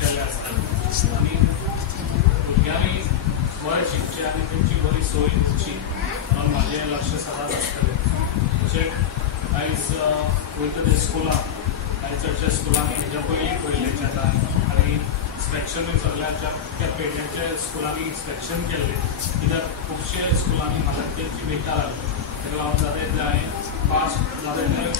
केल्ले आसता आनी भुरग्यांनी बरें शिकचें आनी तेंची बरी सोय दिवची म्हणून म्हाजें लक्ष सदांच आसतलें। तशेंच आयज वयता ते स्कुलाक आयज चडशा स्कुलांनी हेज्या पयलींचे आतां आनी इन्स्पेक्शनूय सगळ्याच्या त्या पेडण्याच्या स्कुलांनी इन्स्पेक्शन केल्लें कित्याक खुबशे स्कुलांनी म्हाका तेंची बेकार लागली ताका लागून जाता तितलें हांवें फास्ट जाता तितलें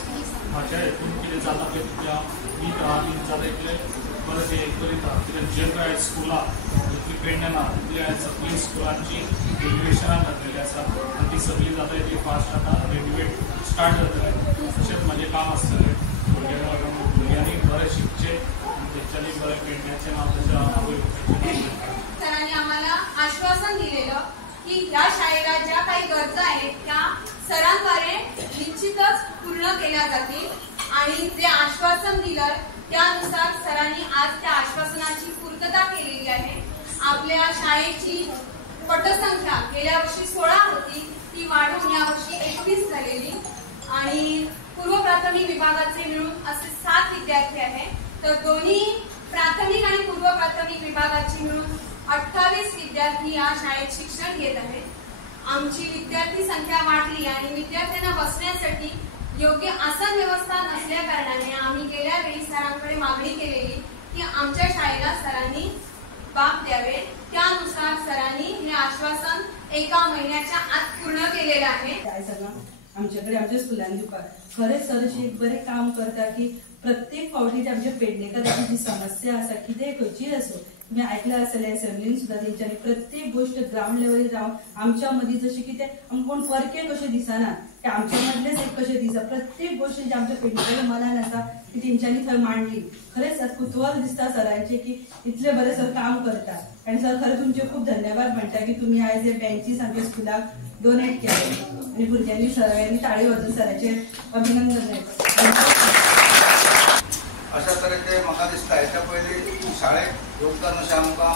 म्हाज्या हितून कितें जाता पळय त्या वीक आहा ती जाता तितलें बरें तें हें करीत आहा कित्याक जेन्ना आयज स्कुलां जितली पेडण्यान आहा तितली आयज सगळीं स्कुलांची रेनोवेशनाक घातलेली आसा आनी ती सगळीं जाता तितली फास्ट आतां रेनोवेट स्टार्ट जातलें। तशेंच म्हाजें काम आसतलें भुरग्यांक लागून भुरग्यांनी बरें शिकचें आनी तेंच्यांनी बरें पेडण्याचें नांव तेच्या आवय सरांनी आम्हाला आश्वासन दिलेलं की या शाळेला ज्या काही गरजा आहेत त्या सरांद्वारे निश्चितच पूर्ण केल्या जातील आणि जे आश्वासन दिलं त्यानुसार सरांनी आज त्या आश्वासनाची पूर्तता केलेली आहे। आपल्या शाळेची पटसंख्या गेल्या वर्षी 16 होती ती वाढून यावर्षी 31 झालेली आणि पूर्व प्राथमिक विभागाचे मिळून असे 7 विद्यार्थी आहेत तर दोन्ही प्राथमिक आणि पूर्व प्राथमिक विभागाचे मिळून 28 विद्यार्थी या शाळेत शिक्षण घेत आहेत। आमची विद्यार्थी संख्या वाढली आणि विद्यार्थ्यांना बसण्यासाठी योग्य आसन व्यवस्था नसल्या कारणाने आम्ही गेल्या वेळी सरांकडे मागणी केलेली की आमच्या शाळेला सरांनी बाब द्यावे त्यानुसार सरांनी हे आश्वासन 1 महिन्याच्या आत पूर्ण केलेलं आहे। आमच्याकडे आमच्या स्कुलान दिवपाक खरेंच सर अशें बरें काम करता की प्रत्येक फावटी आमच्या पेडणेकारांची जी समस्या आसा कितेंय खंयचीय आसूं तुम्ही ऐकलं आसतलें असेंब्लीन सुद्दां तेंच्यांनी प्रत्येक गोष्ट ग्राउंड लेवल रावन आमच्या मदीं जशें कितें आमकां कोण परके कशें दिसना ते आमच्या मदलेच एक कशें दिसता प्रत्येक गोष्ट जी आमच्या पेडणेकारांच्या मनान आसा ती तेंच्यांनी थंय मांडली। खरेंच कुतूहल दिसता सरांचें की इतले बरें सर काम करता आनी सर खरें तुमचे खूब धन्यवाद म्हणटा की तुमी आयज हे बेंचीस आमच्या स्कुलाक डोनेट केले आणि भुरग्यांनी सगळ्यांनी ताळी वाजोवन सरांचेर अभिनंदन अशा तरेचे म्हाका दिसता हेच्या पयलीं शाळेक योगदान अशें आमकां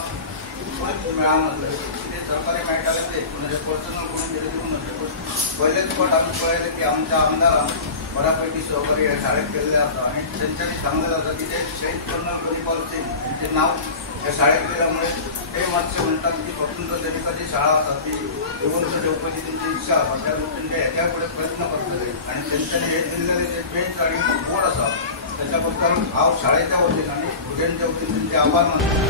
कोणूच मेळनासलें कितें सरकारी मेळटालें तें म्हणजे पर्सनल कोणूय कितें दिवंक नासलें। पयलेच फावट आमी पळयलें की आमच्या आमदारान बऱ्या पैकी सहकारी ह्या शाळेक केल्ले आसा आनी तेंच्यांनी सांगलें आसा की ते शहीद कर्नल गरीपाल सिंग हेंचें नांव ह्या शाळेक दिल्यामुळे ते मातशें म्हणटात की स्वतंत्र सैनिकाची शाळा आसा ती निवडणूक घेवपाची तेंची इच्छा आसा त्या दृश्टीन ते हेच्या फुडें प्रयत्न करतले आनी तेंच्यांनी हे दिल्लेले जे बेंच आनी बोर्ड आसा त्याच्या बद्दल हांव शाळेच्या वतीन आनी भुरग्यांच्या वतीन तेंचे आभार मानता।